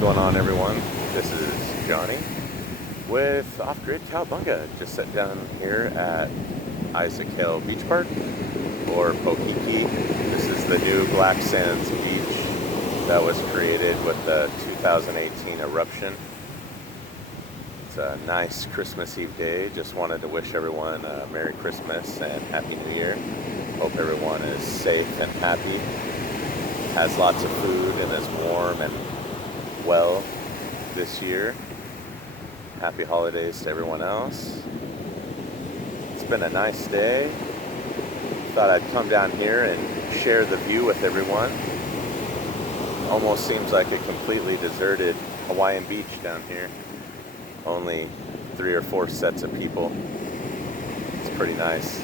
going on, everyone? This is Johnny with Off-Grid Cowabunga. Just sitting down here at Hale Beach Park, or Pokiki. This is the new Black Sands beach that was created with the 2018 eruption. It's a nice Christmas Eve day. Just wanted to wish everyone a Merry Christmas and Happy New Year. Hope everyone is safe and happy, has lots of food, and is warm and well this year. Happy holidays to everyone else. It's been a nice day. Thought I'd come down here and share the view with everyone. Almost seems like a completely deserted Hawaiian beach down here. Only 3 or 4 sets of people. It's pretty nice.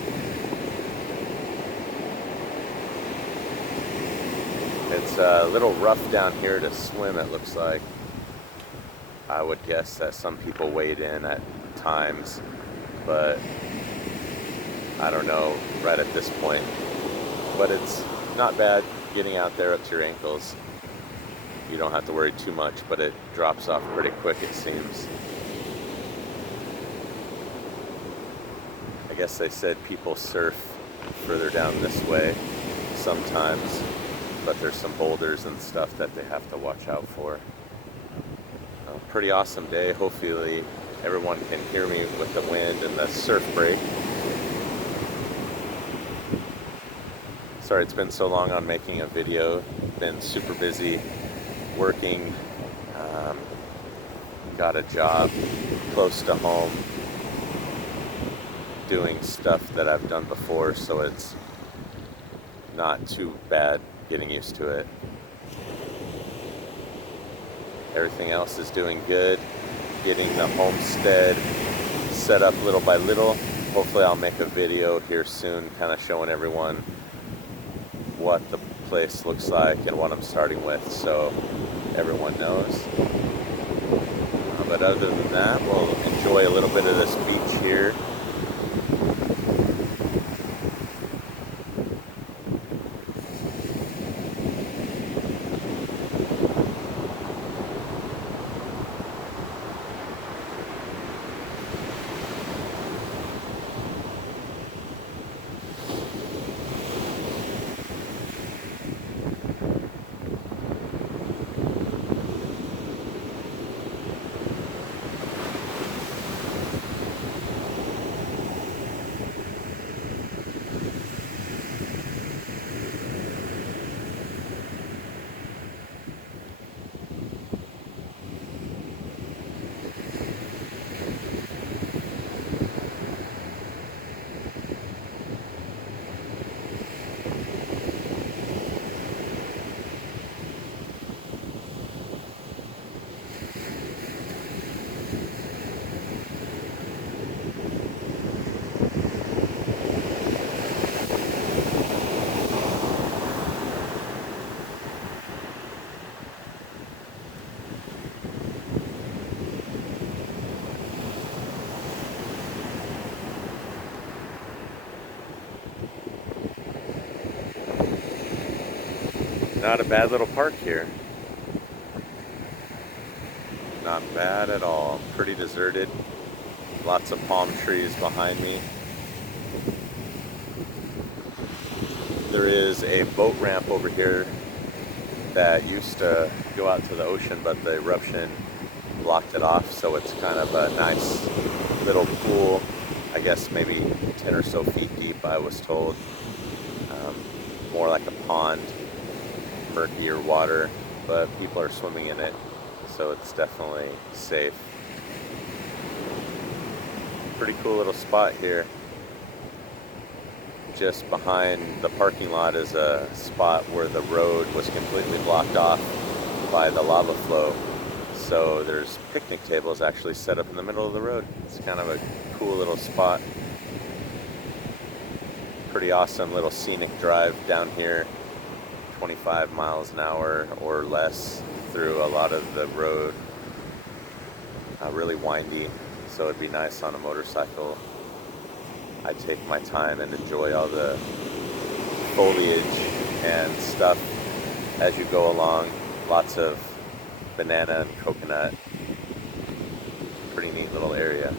It's a little rough down here to swim, it looks like. I would guess that some people wade in at times, but I don't know right at this point. But it's not bad getting out there up to your ankles. You don't have to worry too much, but it drops off pretty quick, it seems. I guess they said people surf further down this way sometimes, but there's some boulders and stuff that they have to watch out for. Pretty awesome day. Hopefully everyone can hear me with the wind and the surf break. Sorry it's been so long on making a video. Been super busy working. Got a job close to home doing stuff that I've done before, so it's not too bad getting used to it. Everything else is doing good. Getting the homestead set up little by little. Hopefully I'll make a video here soon kind of showing everyone what the place looks like and what I'm starting with, so everyone knows. But other than that, we'll enjoy a little bit of this beach here. Not a bad little park here. Not bad at all. Pretty deserted. Lots of palm trees behind me. There is a boat ramp over here that used to go out to the ocean, but the eruption blocked it off, so it's kind of a nice little pool. I guess maybe 10 or so feet deep, I was told. More like a pond. Murkier water, but people are swimming in it, so it's definitely safe. Pretty cool little spot here. Just behind the parking lot is a spot where the road was completely blocked off by the lava flow, so there's picnic tables actually set up in the middle of the road. It's kind of a cool little spot. Pretty awesome little scenic drive down here. 25 miles an hour or less through a lot of the road. Really windy, so it'd be nice on a motorcycle. I take my time and enjoy all the foliage and stuff as you go along. Lots of banana and coconut. Pretty neat little area.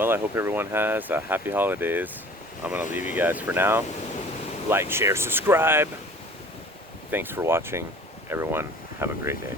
Well, I hope everyone has a happy holidays. I'm going to leave you guys for now. Like, share, subscribe. Thanks for watching, everyone. Have a great day.